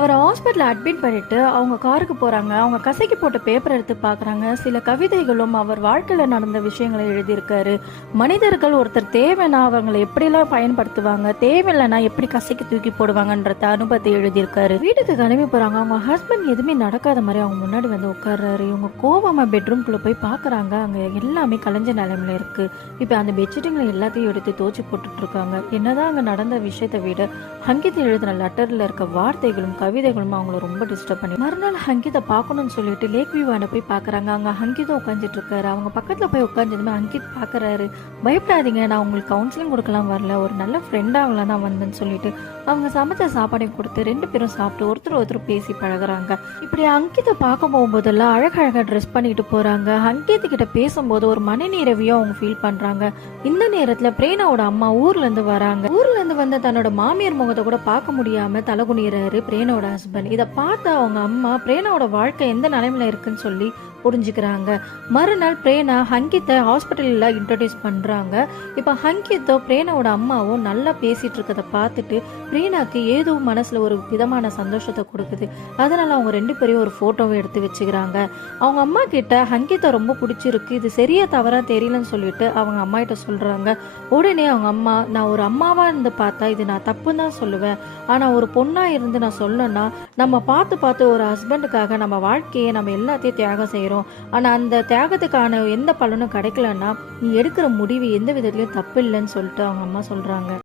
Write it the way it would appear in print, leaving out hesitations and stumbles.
அவரை hospital admit பண்ணிட்டு அவங்க காருக்கு போறாங்க. அவங்க கசக்கி போட்ட பேப்பர் எடுத்து பாக்குறாங்க. சில கவிதைகளும் அவர் வாழ்க்கையில நடந்த விஷயங்களை எழுதியிருக்காரு. மனிதர்கள் ஒருத்தர் தேவைன்னா அவங்களை எப்படிலாம் பயன்படுத்துவாங்க, தேவையில்லைன்னா எப்படி கசக்கி தூக்கி போடுவாங்கன்றத அனுபவத்தை எழுதியிருக்காரு. வீட்டுக்கு கிளம்பி போறாங்க. அவங்க ஹஸ்பண்ட் எதுவுமே நடக்காத மாதிரி அவங்க முன்னாடி வந்து உட்கார்றாரு. இவங்க கோவமா பெட்ரூம்குள்ள போய் பாக்குறாங்க. அங்க எல்லாமே கலைஞ்ச நிலைமையில இருக்கு. இப்ப அந்த பெட்ஷீட்டுங்களை எல்லாத்தையும் எடுத்து தோச்சு போட்டுட்டு இருக்காங்க. என்னதான் அங்க நடந்த விஷயத்தை விட அங்கித் எழுதின லெட்டர்ல இருக்க வார்த்தைகளும் கவிதைகளும் அவங்கள ரொம்ப டிஸ்டர்ப் பண்ணி மறுநாள் அங்கித்தை பார்க்கணும்னு சொல்லிட்டு லேக் வியூவான போய் பாக்குறாங்க. அங்க அங்கிதம் உட்காந்துட்டு இருக்காரு. அவங்க பக்கத்துல போய் உட்காந்துமே அங்கித் பாக்குறாரு. பயப்படாதீங்க, நான் உங்களுக்கு கவுன்சிலிங் கொடுக்கலாம் வரல, ஒரு நல்ல ஃப்ரெண்டா அவங்கள தான் வந்தேன்னு சொல்லிட்டு அவங்க சமைச்ச சாப்பாடையும் கொடுத்து 2 பேரும் சாப்பிட்டு ஒருத்தர் பேசி பழகுறாங்க. இப்படி அங்கித்தை பார்க்க போகும்போதெல்லாம் அழகழகா ட்ரெஸ் பண்ணிட்டு போறாங்க. அங்கித் கிட்ட பேசும்போது ஒரு மனநீரவியும் அவங்க ஃபீல் பண்றாங்க. இந்த நேரத்துல பிரேனாவோட அம்மா ஊர்ல இருந்து வராங்க. ஊர்ல இருந்து வந்து தன்னோட மாமியார் முகத்தை கூட பார்க்க முடியாம தலகுனிறாரு பிரேனாவோட ஹஸ்பண்ட். இதை பார்த்து அவங்க அம்மா பிரேனாவோட வாழ்க்கை எந்த நிலைமையில இருக்குன்னு சொல்லி புரிஞ்சுக்கிறாங்க. மறுநாள் பிரேனா ஹங்கித்தை ஹாஸ்பிட்டல்ல இன்ட்ரடியூஸ் பண்றாங்க. இப்ப ஹங்கித்தோ பிரேனாவோட அம்மாவும் நல்லா பேசிட்டு இருக்கதை பார்த்துட்டு பிரேனாக்கு ஏதோ மனசுல ஒரு விதமான சந்தோஷத்தை கொடுக்குது. அதனால அவங்க 2 பேரையும் ஒரு போட்டோவை எடுத்து வச்சுக்கிறாங்க. அவங்க அம்மா கிட்ட ஹங்கித்தை ரொம்ப பிடிச்சிருக்கு, இது சரியா தவறா தெரியலன்னு சொல்லிட்டு அவங்க அம்மா கிட்ட சொல்றாங்க. உடனே அவங்க அம்மா, நான் ஒரு அம்மாவா இருந்து பார்த்தா இது நான் தப்புன்னு தான் சொல்லுவேன், ஆனா ஒரு பொண்ணா இருந்து நான் சொல்லணும்னா நம்ம பார்த்து ஒரு ஹஸ்பண்டுக்காக நம்ம வாழ்க்கையை நம்ம எல்லாத்தையும் தியாகம் செய்யறோம். ஆனா அந்த தியாகத்துக்கான எந்த பலனும் கிடைக்கலன்னா நீ எடுக்கிற முடிவு எந்த விதத்திலயும் தப்பு இல்லைன்னு சொல்லிட்டு அவங்க அம்மா சொல்றாங்க.